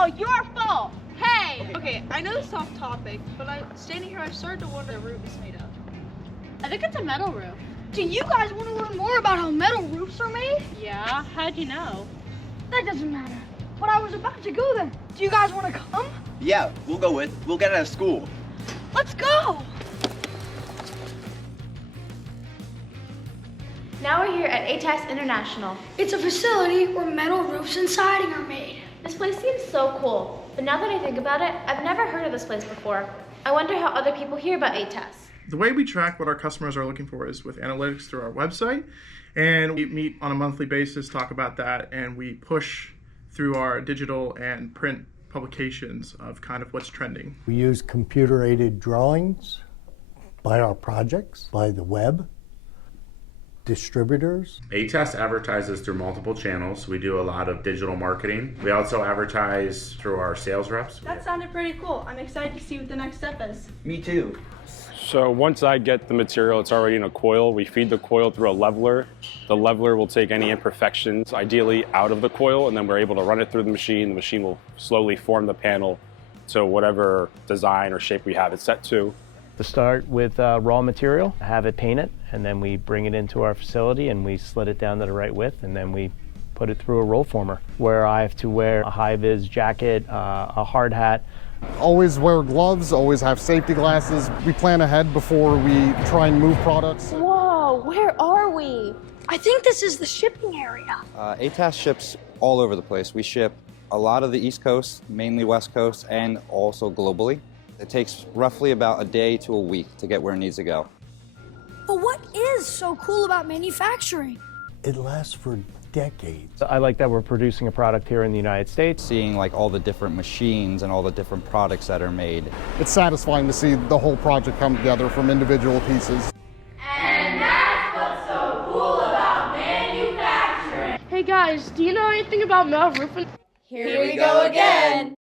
Oh, your fault. Hey! Okay, I know this is off topic, but standing here, I started to wonder what the roof is made of. I think it's a metal roof. Do you guys want to learn more about how metal roofs are made? Yeah, how'd you know? That doesn't matter. But I was about to go there. Do you guys want to come? Yeah, we'll go with. We'll get out of school. Let's go! Now we're here at ATAS International. It's a facility where metal roofs and siding are made. This place seems so cool, but now that I think about it, I've never heard of this place before. I wonder how other people hear about ATAS. The way we track what our customers are looking for is with analytics through our website, and we meet on a monthly basis, talk about that, and we push through our digital and print publications of kind of what's trending. We use computer-aided drawings by our projects, by the web, distributors. ATAS advertises through multiple channels. We do a lot of digital marketing. We also advertise through our sales reps. That sounded pretty cool. I'm excited to see what the next step is. Me too. So once I get the material, it's already in a coil. We feed the coil through a leveler. The leveler will take any imperfections, ideally out of the coil, and then we're able to run it through the machine. The machine will slowly form the panel to whatever design or shape we have it set to. To start with raw material, have it painted, and then we bring it into our facility and we slit it down to the right width, and then we put it through a roll former, where I have to wear a high-vis jacket, a hard hat. Always wear gloves, always have safety glasses. We plan ahead before we try and move products. Whoa, where are we? I think this is the shipping area. ATAS ships all over the place. We ship a lot of the East Coast, mainly West Coast, and also globally. It takes roughly about a day to a week to get where it needs to go. But what is so cool about manufacturing? It lasts for decades. I like that we're producing a product here in the United States. Seeing like all the different machines and all the different products that are made. It's satisfying to see the whole project come together from individual pieces. And that's what's so cool about manufacturing. Hey guys, do you know anything about metal roofing? Here we go again.